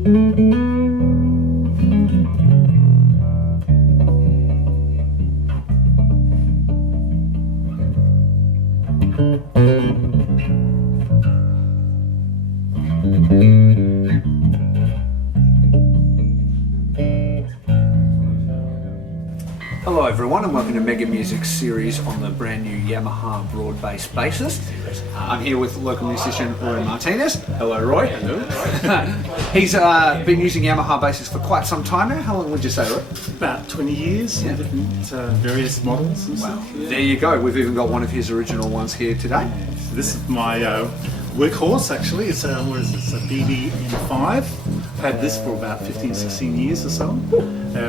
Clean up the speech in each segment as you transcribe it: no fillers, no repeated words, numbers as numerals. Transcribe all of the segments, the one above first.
Hello everyone and welcome to Mega Music's series on the brand new Yamaha Broadbass basses. I'm here with local musician Roy Martinez. Hello Roy. Hello. He's been using Yamaha basses for quite some time now. How long would you say, Roy? About 20 years, yeah. Different various models and Wow. stuff. Yeah. There you go. We've even got one of his original ones here today. Yeah. So this is my workhorse actually. It's what is this? A BBN5. Had this for about 15, 16 years or so.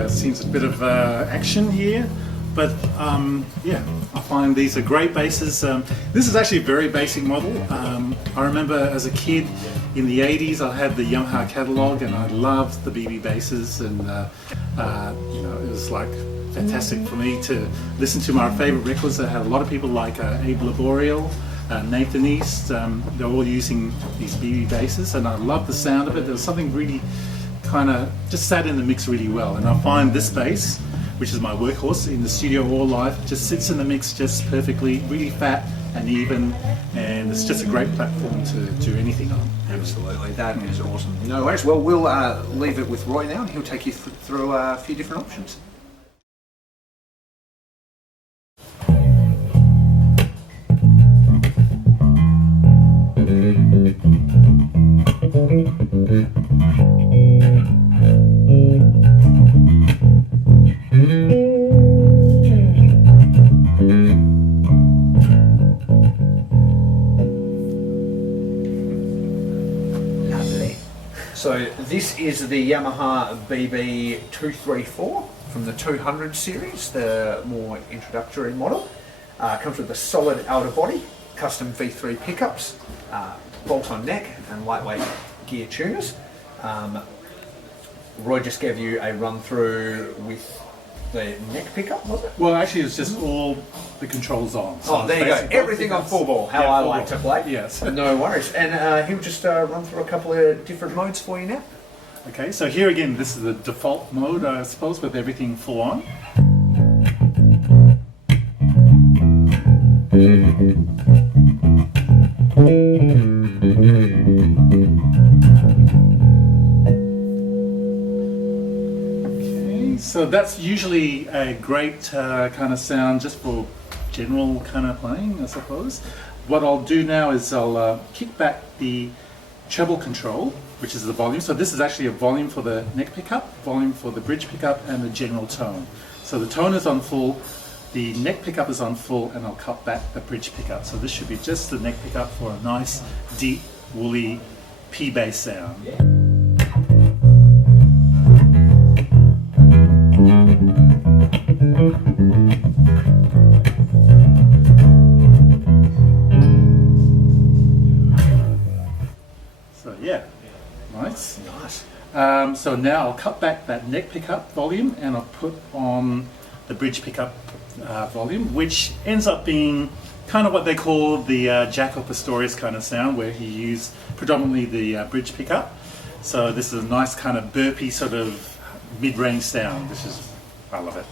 Seems a bit of action here, but yeah, I find these are great basses. This is actually a very basic model. I remember as a kid in the 80s I had the Yamaha catalogue and I loved the BB basses, and you know, it was like fantastic for me to listen to my favourite records that had a lot of people like Abe Laboriel, Nathan East. They're all using these BB basses and I love the sound of it. There was something really kind of just sat in the mix really well, and I find this bass, which is my workhorse in the studio all live, just sits in the mix just perfectly, really fat and even, and it's just a great platform to do anything on. Absolutely, that is awesome. No worries. Well, we'll leave it with Roy now and he'll take you through a few different options. Lovely. So this is the Yamaha BB234 from the 200 series, the more introductory model. Comes with a solid outer body, custom V3 pickups, bolt-on neck and lightweight gear tuners. Roy just gave you a run through with the neck pickup, was it? Well, actually, it's just all the controls on. So there you go. Everything on full ball, how I like to play. Yes. No worries. And he'll just run through a couple of different modes for you now. Okay, so here again, this is the default mode, I suppose, with everything full on. Okay, so that's usually a great kind of sound just for general kind of playing, I suppose. What I'll do now is I'll kick back the treble control, which is the volume. So this is actually a volume for the neck pickup, volume for the bridge pickup, and the general tone. So the tone is on full, the neck pickup is on full, and I'll cut back the bridge pickup. So this should be just the neck pickup for a nice, deep, woolly P-bass sound. So yeah, nice. So now I'll cut back that neck pickup volume and I'll put on the bridge pickup volume, which ends up being kind of what they call the Jaco Pastorius kind of sound, where he used predominantly the bridge pickup. So this is a nice kind of burpy sort of mid-range sound. This is, I love it.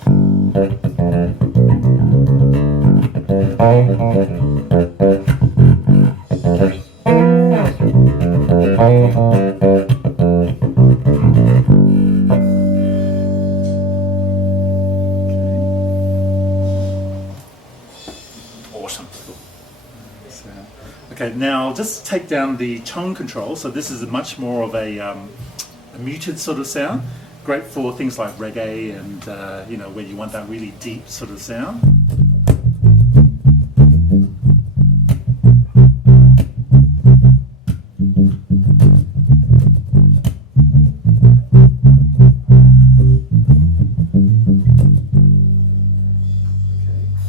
Awesome. Okay, now I'll just take down the tone control. So this is much more of a muted sort of sound. Great for things like reggae and you know, where you want that really deep sort of sound.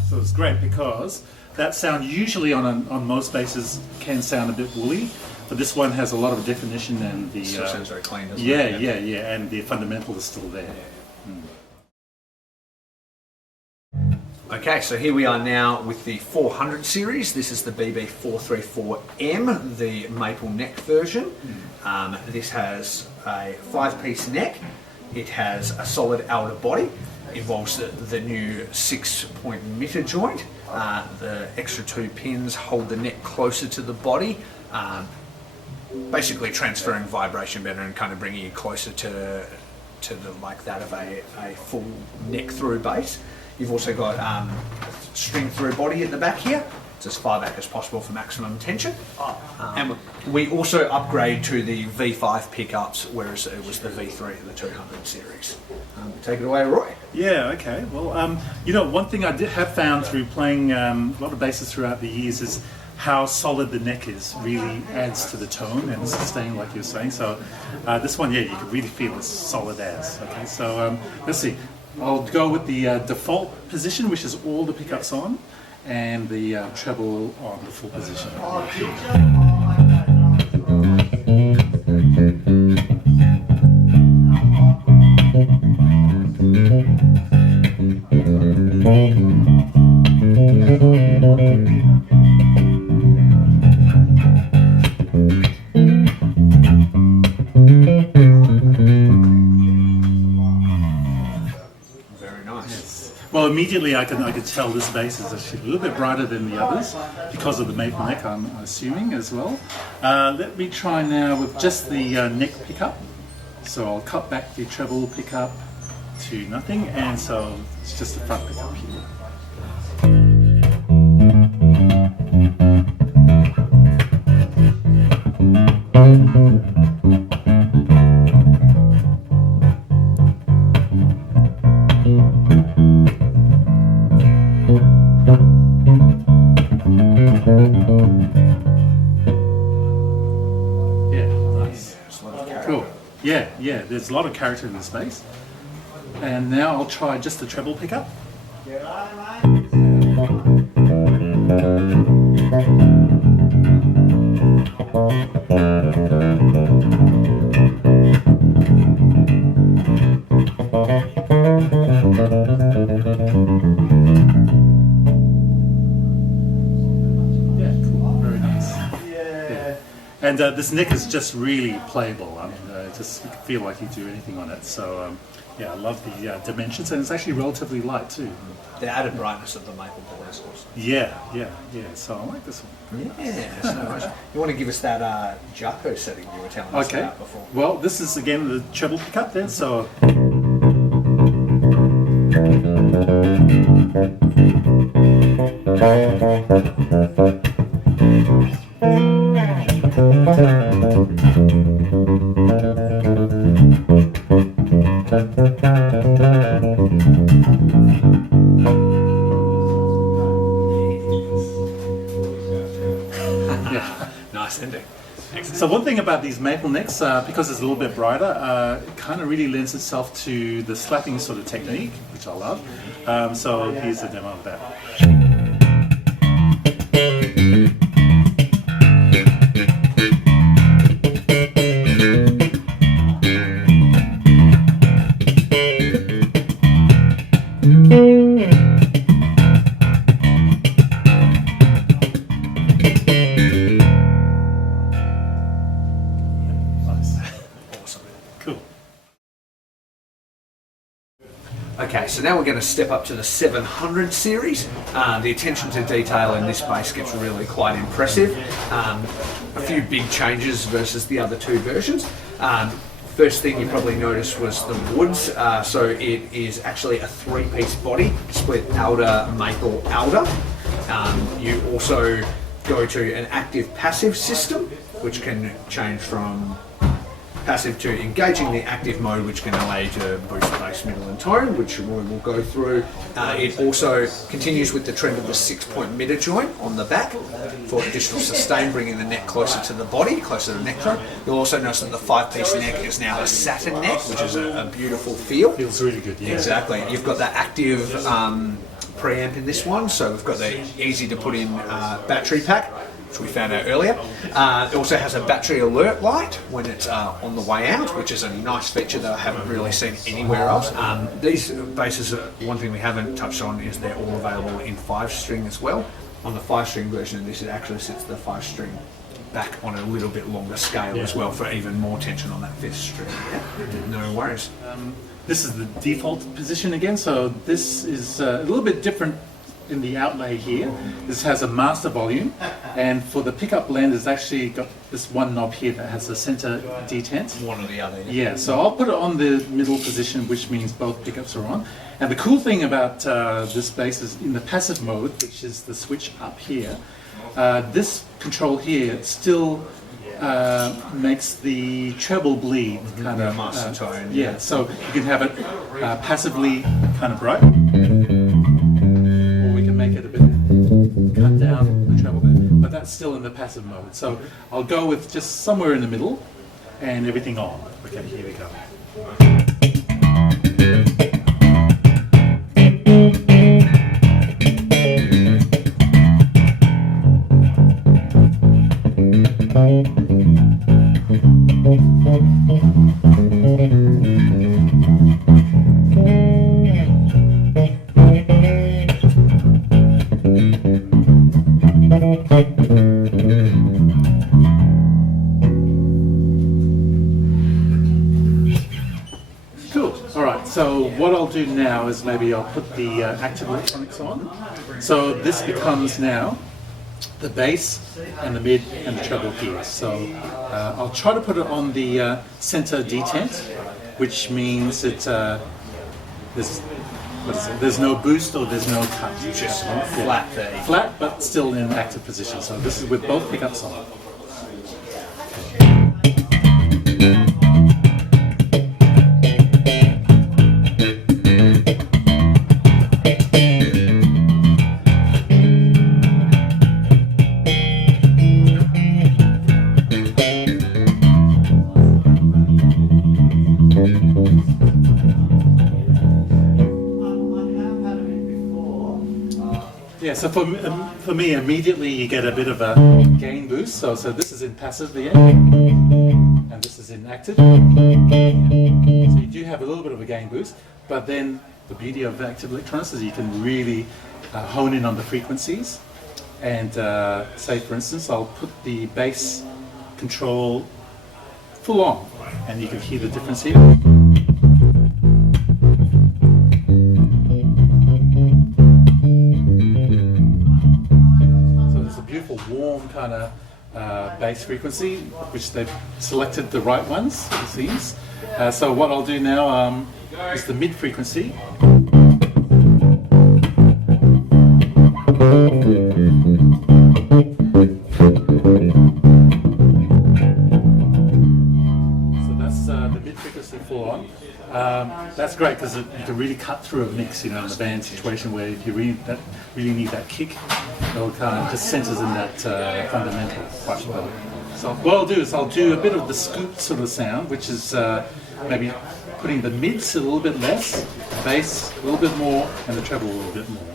So it's great because that sound usually on most basses can sound a bit woolly, but this one has a lot of definition and the Still sounds very clean, doesn't yeah, it? yeah, and the fundamental is still there. Okay, so here we are now with the 400 series. This is the BB434M, the maple neck version. This has a 5-piece neck. It has a solid outer body. Involves the new 6-point mitter joint. The extra 2 pins hold the neck closer to the body, basically transferring vibration better and kind of bringing you closer to the like that of a full neck through bass. You've also got a string through body at the back here. It's as far back as possible for maximum tension. And we also upgrade to the V5 pickups, whereas it was the V3 in the 200 series. Take it away, Roy. Yeah, okay. Well, you know, one thing I have found through playing a lot of basses throughout the years is how solid the neck is. Really adds to the tone and sustain, like you're saying. So this one, yeah, you can really feel it's solid as. Okay, so let's see. I'll go with the default position, which is all the pickups on, and the treble on the full position. Well, immediately I could tell this bass is actually a little bit brighter than the others because of the maple neck, I'm assuming, as well. Let me try now with just the neck pickup. So I'll cut back the treble pickup to nothing, and so it's just the front pickup here. Yeah, there's a lot of character in this bass. And now I'll try just the treble pickup. And this neck is just really playable. I mean, just you can feel like you do anything on it. So yeah, I love the dimensions, and it's actually relatively light too. The added brightness of the maple board is awesome. Yeah. So I like this one. Yeah, so much. You want to give us that Jaco setting you were telling us about before? Well, this is again the treble pickup there. So. Nice ending. Excellent. So one thing about these maple necks, because it's a little bit brighter, it kind of really lends itself to the slapping sort of technique, which I love. So here's a demo of that. Okay, so now we're going to step up to the 700 series. The attention to detail in this bass gets really quite impressive. A few big changes versus the other two versions. First thing you probably noticed was the woods. So it is actually a 3-piece body, split outer, maple, outer. You also go to an active-passive system, which can change from passive to engaging the active mode, which can allow you to boost bass, middle and tone, which we will go through. It also continues with the trend of the 6-point mitter joint on the back for additional sustain, bringing the neck closer to the body, closer to the neck throat. You'll also notice that the 5-piece neck is now a satin neck, which is a beautiful feel. Feels really good, yeah. Exactly. You've got the active preamp in this one, so we've got the easy to put in battery pack, which we found out earlier. It also has a battery alert light when it's on the way out, which is a nice feature that I haven't really seen anywhere else. These basses, one thing we haven't touched on is they're all available in 5-string as well. On the 5-string version of this, it actually sits the 5-string back on a little bit longer scale as well for even more tension on that fifth string. Yeah? No worries. This is the default position again, so this is a little bit different in the outlay here. This has a master volume, and for the pickup blend, it's actually got this one knob here that has a center detent. One or the other. Yeah, so I'll put it on the middle position, which means both pickups are on. And the cool thing about this bass is in the passive mode, which is the switch up here, this control here still makes the treble bleed kind of master tone. Yeah, so you can have it passively kind of bright, or we can make it a bit cut down the treble there, but that's still in the passive mode. So I'll go with just somewhere in the middle and everything on. Okay, here we go. So what I'll do now is maybe I'll put the active electronics on. So this becomes now the bass and the mid and the treble here. So I'll try to put it on the center detent, which means it there's no boost or there's no cut. Just flat there. Flat, but still in active position. So this is with both pickups on. Yeah, so for me, immediately you get a bit of a gain boost. So this is in passive VA, and this is in active. So you do have a little bit of a gain boost, but then the beauty of active electronics is you can really hone in on the frequencies. And say, for instance, I'll put the bass control full on, and you can hear the difference here. Warm kind of bass frequency, which they've selected the right ones, it seems. So what I'll do now is the mid frequency. So that's the mid frequency full on. That's great because you can really cut through a mix, you know, in the band situation where if you really need that kick, it kind of just centers in that fundamental quite well. So what I'll do is I'll do a bit of the scoop sort of sound, which is maybe putting the mids a little bit less, bass a little bit more, and the treble a little bit more.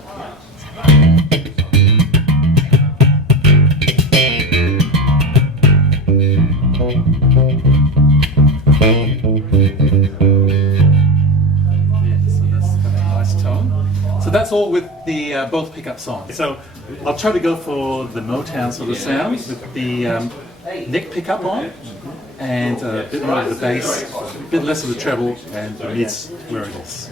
So that's all with the both pickups on. So I'll try to go for the Motown sort of sound with the neck pickup on, and a bit more of the bass, a bit less of the treble, and the mids where it is.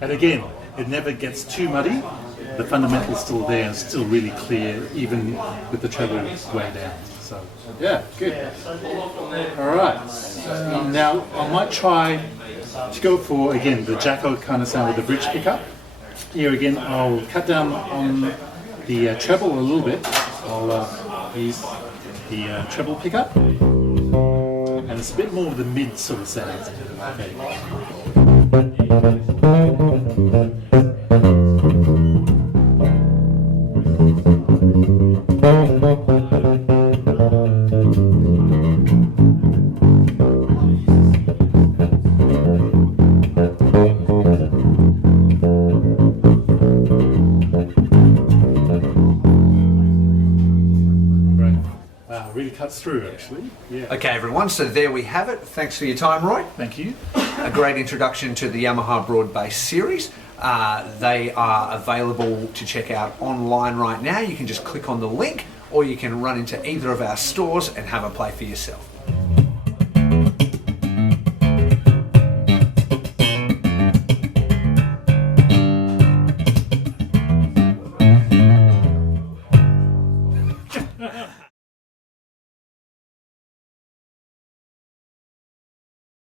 And again, it never gets too muddy. The fundamental's still there and still really clear, even with the treble way down. So, yeah, good. All right. Now, I might try to go for, again, the Jacko kind of sound with the bridge pickup. Here again, I'll cut down on the treble a little bit. I'll use the treble pickup. And it's a bit more of the mid sort of sound. Okay. really cuts through, actually. Yeah. Okay, everyone, so there we have it. Thanks for your time, Roy. Thank you. A great introduction to the Yamaha Broadbass series. They are available to check out online right now. You can just click on the link, or you can run into either of our stores and have a play for yourself.